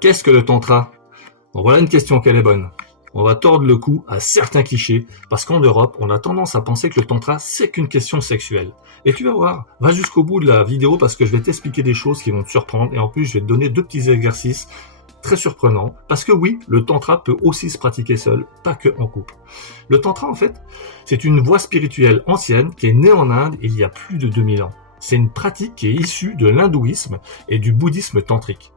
Qu'est-ce que le tantra? Bon, voilà une question qu'elle est bonne. On va tordre le cou à certains clichés, parce qu'en Europe, on a tendance à penser que le tantra, c'est qu'une question sexuelle. Et tu vas voir, va jusqu'au bout de la vidéo, parce que je vais t'expliquer des choses qui vont te surprendre, et en plus, je vais te donner 2 petits exercices très surprenants, parce que oui, le tantra peut aussi se pratiquer seul, pas que en couple. Le tantra, en fait, c'est une voie spirituelle ancienne qui est née en Inde il y a plus de 2000 ans. C'est une pratique qui est issue de l'hindouisme et du bouddhisme tantrique,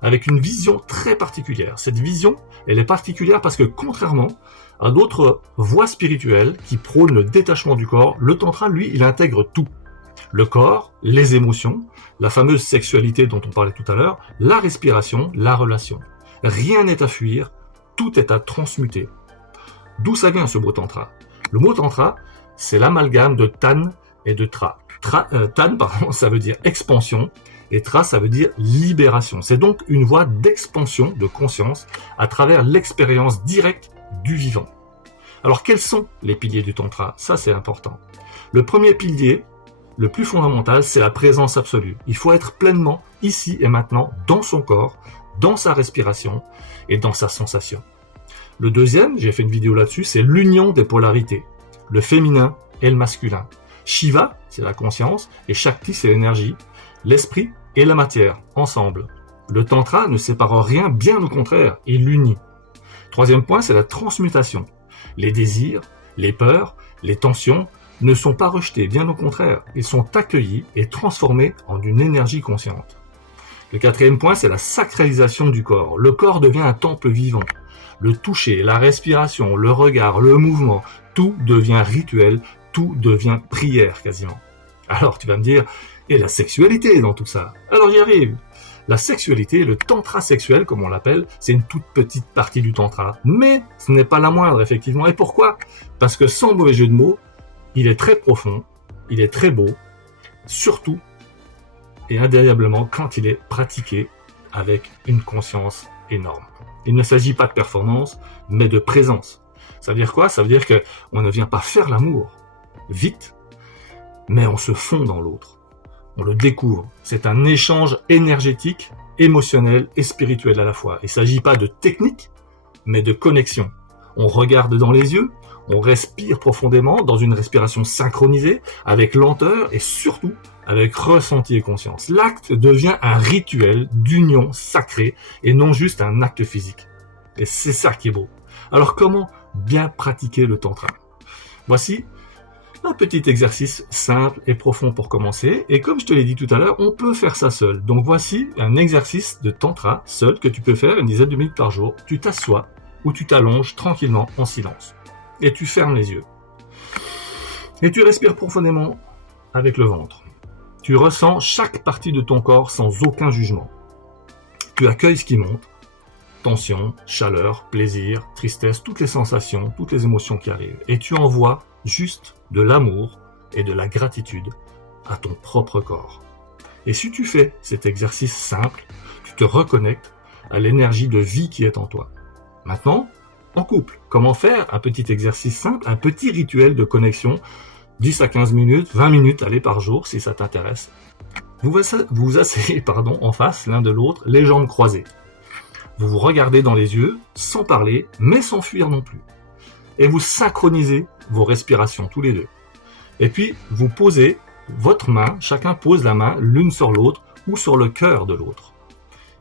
avec une vision très particulière. Cette vision, elle est particulière parce que contrairement à d'autres voies spirituelles qui prônent le détachement du corps, le tantra, lui, il intègre tout. Le corps, les émotions, la fameuse sexualité dont on parlait tout à l'heure, la respiration, la relation. Rien n'est à fuir, tout est à transmuter. D'où ça vient ce mot tantra? Le mot tantra, c'est l'amalgame de tan et de tra. Tan, ça veut dire expansion, et tra, ça veut dire libération. C'est donc une voie d'expansion de conscience à travers l'expérience directe du vivant. Alors, quels sont les piliers du tantra? Ça, c'est important. Le premier pilier, le plus fondamental, c'est la présence absolue. Il faut être pleinement ici et maintenant dans son corps, dans sa respiration et dans sa sensation. Le deuxième, j'ai fait une vidéo là-dessus, c'est l'union des polarités, le féminin et le masculin. Shiva, c'est la conscience, et Shakti, c'est l'énergie, l'esprit et la matière, ensemble. Le tantra ne sépare rien, bien au contraire, il l'unit. Troisième point, c'est la transmutation. Les désirs, les peurs, les tensions ne sont pas rejetés, bien au contraire, ils sont accueillis et transformés en une énergie consciente. Le quatrième point, c'est la sacralisation du corps. Le corps devient un temple vivant. Le toucher, la respiration, le regard, le mouvement, tout devient rituel, tout devient prière quasiment. Alors tu vas me dire, et la sexualité dans tout ça? Alors j'y arrive. La sexualité, le tantra sexuel comme on l'appelle, c'est une toute petite partie du tantra. Mais ce n'est pas la moindre effectivement. Et pourquoi? Parce que sans mauvais jeu de mots, il est très profond, il est très beau, surtout et indéniablement quand il est pratiqué avec une conscience énorme. Il ne s'agit pas de performance, mais de présence. Ça veut dire quoi? Ça veut dire qu'on ne vient pas faire l'amour vite, mais on se fond dans l'autre. On le découvre. C'est un échange énergétique, émotionnel et spirituel à la fois. Il ne s'agit pas de technique, mais de connexion. On regarde dans les yeux, on respire profondément dans une respiration synchronisée, avec lenteur et surtout avec ressenti et conscience. L'acte devient un rituel d'union sacrée et non juste un acte physique. Et c'est ça qui est beau. Alors comment bien pratiquer le tantra? Voici un petit exercice simple et profond pour commencer. Et comme je te l'ai dit tout à l'heure, on peut faire ça seul. Donc voici un exercice de tantra seul que tu peux faire une dizaine de minutes par jour. Tu t'assois ou tu t'allonges tranquillement en silence. Et tu fermes les yeux. Et tu respires profondément avec le ventre. Tu ressens chaque partie de ton corps sans aucun jugement. Tu accueilles ce qui monte. Tension, chaleur, plaisir, tristesse, toutes les sensations, toutes les émotions qui arrivent. Et tu envoies juste de l'amour et de la gratitude à ton propre corps. Et si tu fais cet exercice simple, tu te reconnectes à l'énergie de vie qui est en toi. Maintenant, en couple, comment faire un petit exercice simple, un petit rituel de connexion, 10 à 15 minutes, 20 minutes, allez, par jour, si ça t'intéresse. Vous vous asseyez en face l'un de l'autre, les jambes croisées. Vous vous regardez dans les yeux, sans parler, mais sans fuir non plus. Et vous synchronisez vos respirations tous les deux. Et puis, vous posez votre main, chacun pose la main l'une sur l'autre ou sur le cœur de l'autre.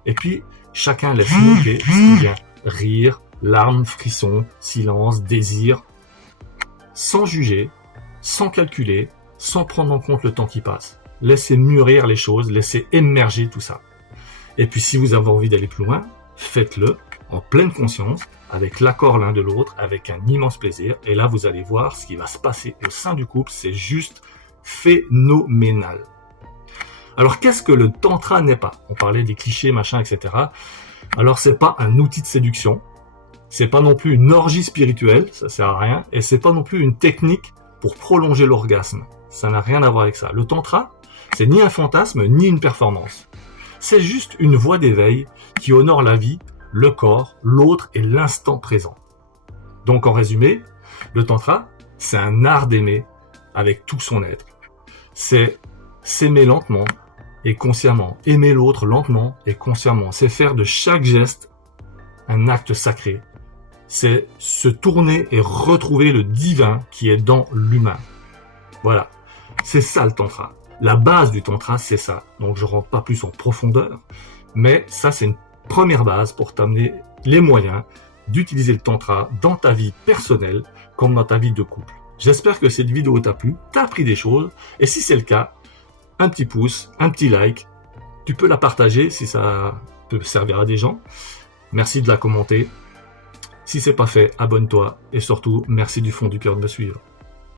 Et puis, chacun laisse monter ce qui vient. Rire, larmes, frissons, silence, désir, sans juger, sans calculer, sans prendre en compte le temps qui passe. Laissez mûrir les choses, laissez émerger tout ça. Et puis, si vous avez envie d'aller plus loin, faites-le en pleine conscience, avec l'accord l'un de l'autre, avec un immense plaisir. Et là, vous allez voir ce qui va se passer au sein du couple. C'est juste phénoménal. Alors, qu'est-ce que le tantra n'est pas? On parlait des clichés, machin, etc. Alors, c'est pas un outil de séduction. C'est pas non plus une orgie spirituelle. Ça sert à rien. Et c'est pas non plus une technique pour prolonger l'orgasme. Ça n'a rien à voir avec ça. Le tantra, c'est ni un fantasme, ni une performance. C'est juste une voie d'éveil qui honore la vie, le corps, l'autre et l'instant présent. Donc en résumé, le tantra, c'est un art d'aimer avec tout son être. C'est s'aimer lentement, et consciemment. Aimer l'autre lentement et consciemment. C'est faire de chaque geste un acte sacré. C'est se tourner et retrouver le divin qui est dans l'humain. Voilà. C'est ça le tantra. La base du tantra, c'est ça. Donc je rentre pas plus en profondeur, mais ça c'est une première base pour t'amener les moyens d'utiliser le tantra dans ta vie personnelle comme dans ta vie de couple. J'espère que cette vidéo t'a plu, t'as appris des choses, et si c'est le cas, un petit pouce, un petit like, tu peux la partager si ça peut servir à des gens. Merci de la commenter. Si c'est pas fait, abonne-toi, et surtout, merci du fond du cœur de me suivre.